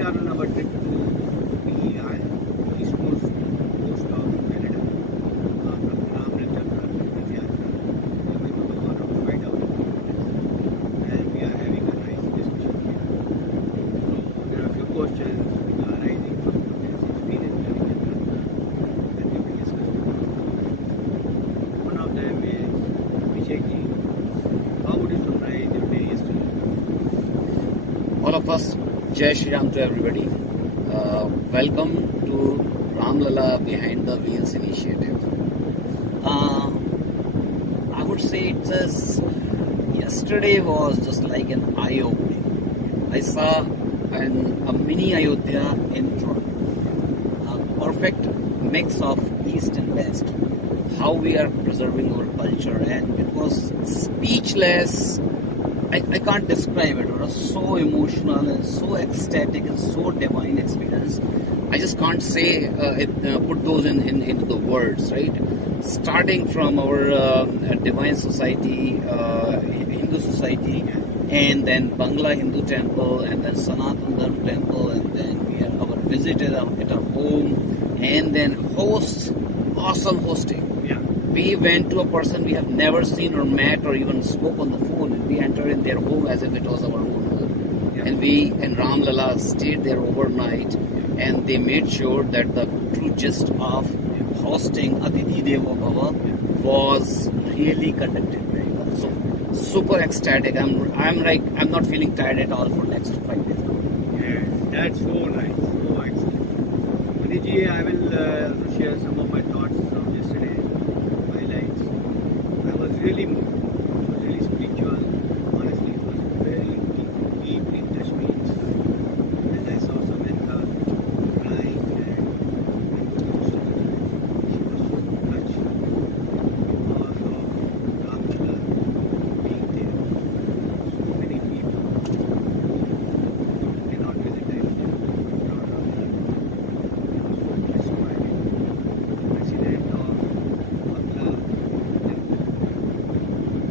we are on our trip to the east coast of Canada. From Ram Rath Karyakartas. We will go on our find out and we are having a nice discussion here. So there are a few questions which are arising from this experience living in Canada and we will discuss with you. One of them is Visheki. How would you summarize your day yesterday? All of us, Jai Shri Ram to everybody. Welcome to Lalla Behind the Wheels initiative. I would say yesterday was just like an eye-opening. I saw a mini Ayodhya in Toronto. A perfect mix of East and West. How we are preserving our culture, and it was speechless. I can't describe it. It was so emotional and so ecstatic and so divine experience. I just can't say put those into the words, right? Starting from our divine society, Hindu society, and then Bangla Hindu temple, and then Sanatan Dharma temple, and then we had our visit at our home, and then awesome hosting. We went to a person we have never seen or met or even spoke on the phone. And we entered in their home as if it was our own home. And we and Ram Lalla stayed there overnight, and they made sure that the true gist of hosting Atithi Devo Bhava was really conducted very well. So super ecstatic. I'm not feeling tired at all for next 5 days. Yeah, that's so nice, so excellent. Maniji, I will share some of my thoughts from yesterday. Highlights. I was really moved. It was really spiritual. Honestly, it was very deeply touched me inside. And I saw Samantha crying and she was so touched because of Ramchala being there. So many people cannot visit the Ayodhya without Ramchala. I was so blessed by it. The president of Bangla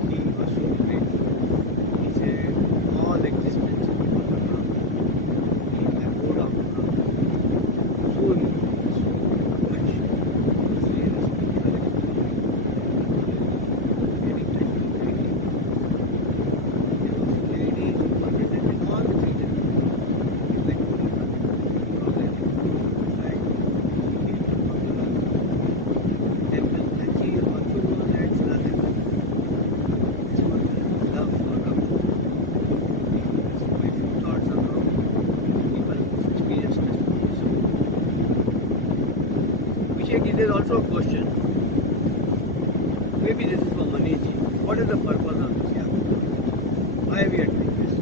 he was so grateful. He said all existence is because of Ram. He abode of Ram. So emotional, so much. It was really spiritual experience. Really touched me very deeply. There were ladies who were attending all the three temples. Like Puri, because I think Puri was like he came from Bangla temple and he also was at Sula temple. This was the love for Ram. These were my few thoughts on how people experience festivals. Visheki, there's also a question. Maybe this is for Maniji. What is the purpose of this yatra? Why we are doing this?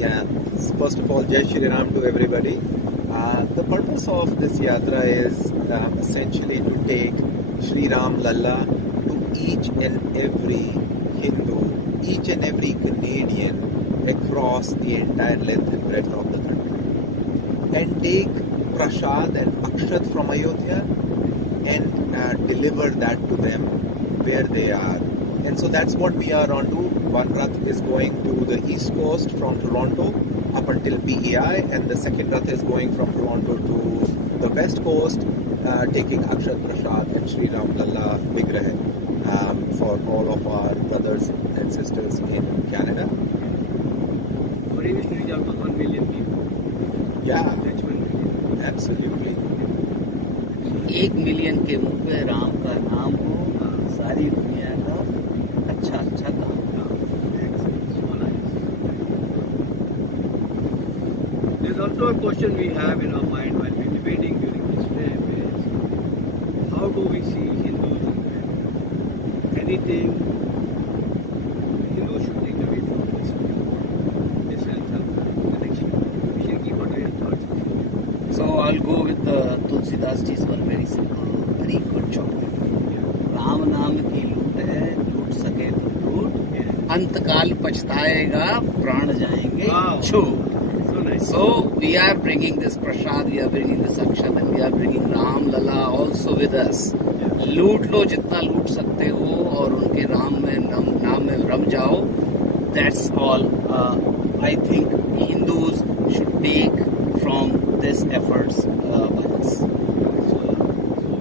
Yeah, first of all, Jai Shri Ram to everybody. The purpose of this yatra is essentially to take Shri Ram Lalla to each and every Hindu, each and every Canadian across the entire length and breadth of the country. And take Prashad and Akshat from Ayodhya and deliver that to them where they are. And so that's what we are on to. One Rath is going to the east coast from Toronto up until PEI, and the second Rath is going from Toronto to the west coast, taking Akshat Prashad and Shri Ram Lalla Vigrah for all of our brothers and sisters in Canada. Our aim is to reach almost 1 million people. Yeah, That's 1 million. absolutely. 1 million के मुंह पे राम का नाम हो, सारी दुनिया का अच्छा काम. Excellent. So nice. There's also a question we have in our mind while we're debating during this trip is how do we see Hindus in that? Anything Hindus should take away from this trip? This will help the next trip. Visheki, what are your thoughts? So I'll go with Tulsidas ji's one very simple, very good chocolate. Ram नाम की लूट है, लूट सके तो लूट, अंतकाल पछताएगा, प्राण जाएंगे छूट. So we are bringing this prasad, we are bringing this akshat, and we are bringing Ram Lalla also with us. लूट लो जितना लूट सकते हो और उनके नाम में रम जाओ. That's all. I think Hindus should take efforts by us. So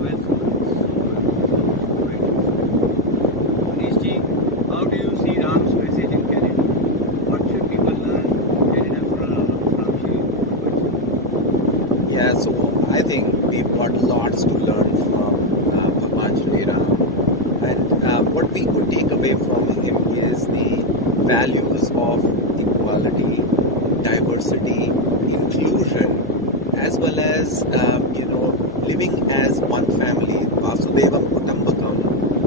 well, so right. Manish ji, how do you see Ram's message in Canada? What should people learn in Canada from Shri? Yeah, so I think we've got lots to learn from Bhagwan Shri Ram. And what we could take away from him is the values of equality, diversity, inclusion, as well as living as one family. Vasudevam Kutumbakam,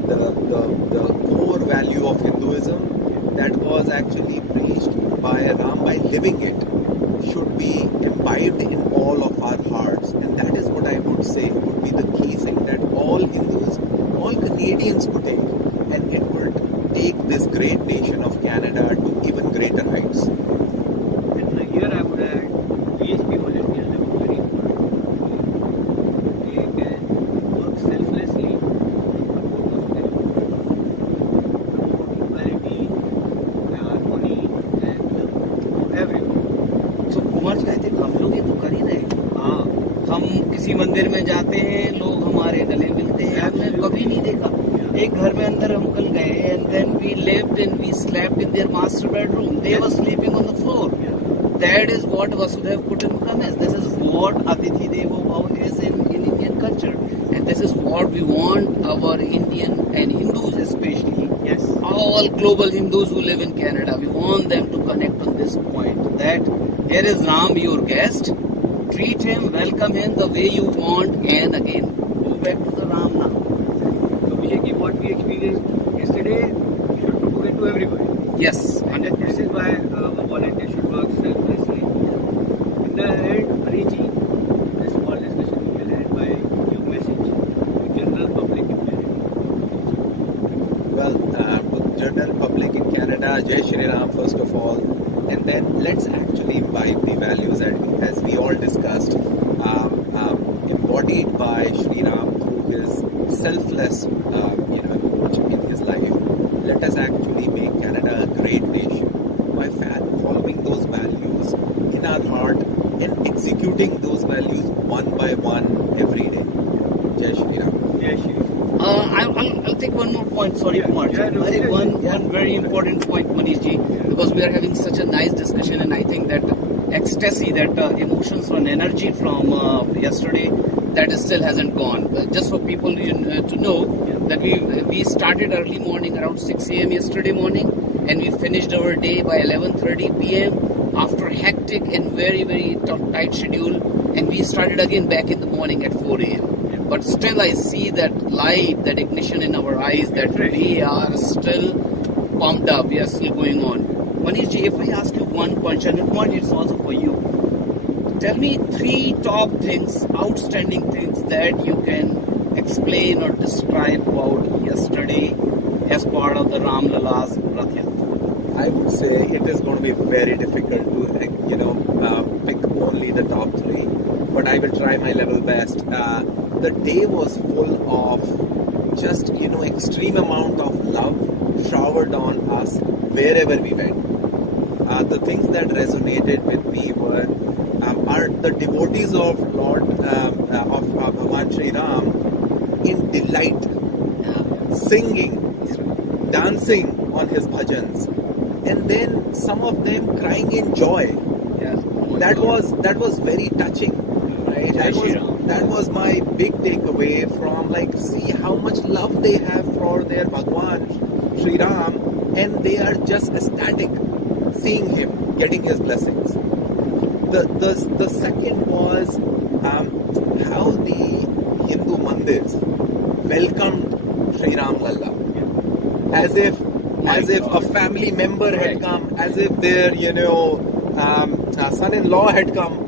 the core value of Hinduism that was actually preached by Ram by living it should be imbibed in all of our hearts, and that is what I would say would be the key thing that all Hindus, all Canadians could take, and it would take this great nation of Canada to even greater heights. And here I would add, VHP volunteers have a very important role. They can work selflessly to promote equality, harmony, and love for everyone. So Kumar ji, I think हम लोग ये तो कर ही रहे हैं. हाँ, हम किसी मंदिर में जाते हैं, लोग हमारे गले मिलते हैं. हमने कभी नहीं देखा. एक घर में अंदर हम कल गए, and then we lived and we slept in their master bedroom. They were sleeping on the floor. That is what Vasudhaiva Kutumbakam is. This is what Atithi Devo Bhava is in Indian culture. And this is what we want our Indian and Hindus especially, yes. all global Hindus who live in Canada, we want them to connect on this point that here is Ram, your guest. Treat him, welcome him the way you want, and again, go back to the Ram now. So Vijay, what we experienced yesterday should propagate to everybody. Yes, And this is why a volunteer should work selflessly. In the end, Manish ji, this small discussion will end by your message to general public in Canada. Well, to general public in Canada, Jai Shri Ram first of all, and then let's actually imbibe the values that as we all discussed, embodied by Shri Ram through his selfless approach in his life. Let us actually make Canada a great nation by following those values in our heart and executing those values one by one every day. Jai Shri Ram. Jai Shri Ram. I'll take one more point. Sorry, Yeah, Kumar. yeah, no, One very important point, Manish ji, because we are having such a nice discussion, and I think that ecstasy, that emotions and energy from yesterday, that is still hasn't gone. Just for people to know that we started early morning around 6 a.m. yesterday morning, and we finished our day by 11:30 p.m. after hectic and very very tough tight schedule, and we started again back in the morning at 4 a.m. But still I see that light, that ignition in our eyes, that we are still pumped up, we are still going on. Manish ji, if I ask you one question, and Kumar ji, it's also for you. Tell me 3 top things, outstanding things that you can explain or describe about yesterday as part of the Ram Lalla's Rath Yatra. I would say it is going to be very difficult to, pick only the top 3, but I will try my level best. The day was full of just, extreme amount of love showered on us wherever we went. The things that resonated with me were are the devotees of Lord of Bhagwan Shri Ram in delight, singing, dancing on his bhajans, and then some of them crying in joy. That was very touching, right? That was my big takeaway from see how much love they have for their Bhagwan Shri Ram, and they are just ecstatic seeing him, getting his blessings. The second was how the Hindu mandirs welcomed Shri Ram Lalla as if a family member had come, as if their son-in-law had come.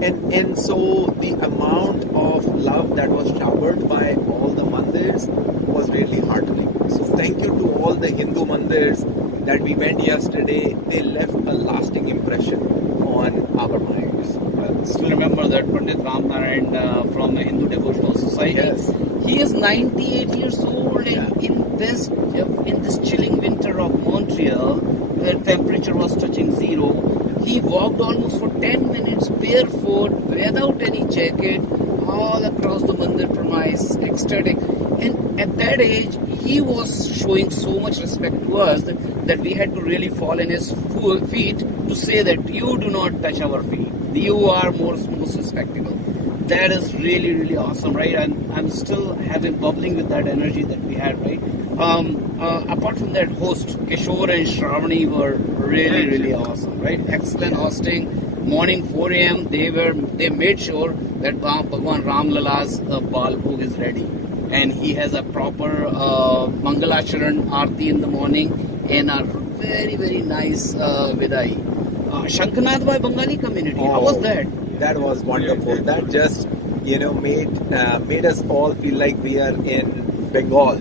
And so the amount of love that was showered by all the mandirs was really heartening. So thank you to all the Hindu mandirs that we went yesterday. They left a lasting impression on our minds. Still remember that Pandit Ram Narayan from the Hindu Devotional Society. Yes. He is 98 years old, and in this chilling winter of Montreal, where temperature was touching 0, he walked almost for 10 minutes barefoot, without any jacket, all across the mandir premise, ecstatic. And at that age, he was showing so much respect to us that we had to really fall in his feet to say that you do not touch our feet. You are most respectable. That is really, really awesome, right? And I'm still bubbling with that energy that we had, right? Apart from that, host Kishore and Shravani were really, really awesome, right? Excellent hosting. Morning 4 a.m. They made sure that Bhagwan Ram Lala's Bal Bhog is ready, and he has a proper Mangalacharan Aarti in the morning and a very, very nice Vidai. Shankanath by Bengali community. How was that? That was wonderful. That just made us all feel like we are in Bengal,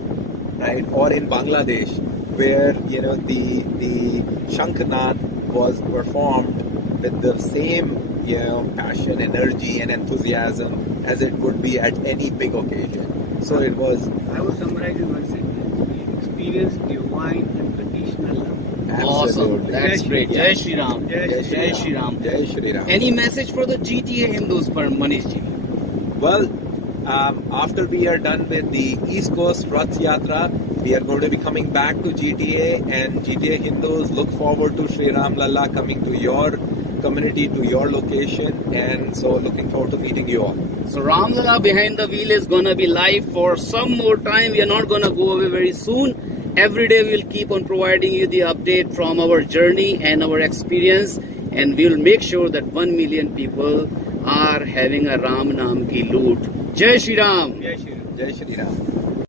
right, or in Bangladesh, where the Shankanath was performed with the same passion, energy, and enthusiasm as it would be at any big occasion. So it was. I would summarize in one sentence: we experienced divine unconditional love. Awesome. Absolutely. That's great. Jai Shri Ram. Jai Shri Ram. Jai Shri Ram. Any message for the GTA Hindus, Manish ji? Well, after we are done with the East Coast Rath Yatra, we are going to be coming back to GTA, and GTA Hindus look forward to Sri Ram Lalla coming to your community, to your location, and so looking forward to meeting you all. So Ram Lalla Behind the Wheel is gonna be live for some more time. We are not gonna go away very soon. Every day we will keep on providing you the update from our journey and our experience, and we will make sure that 1 million people are having a Ram Naam ki loot. Jai Shri Ram. Jai Shri Ram. Jai Shri Ram.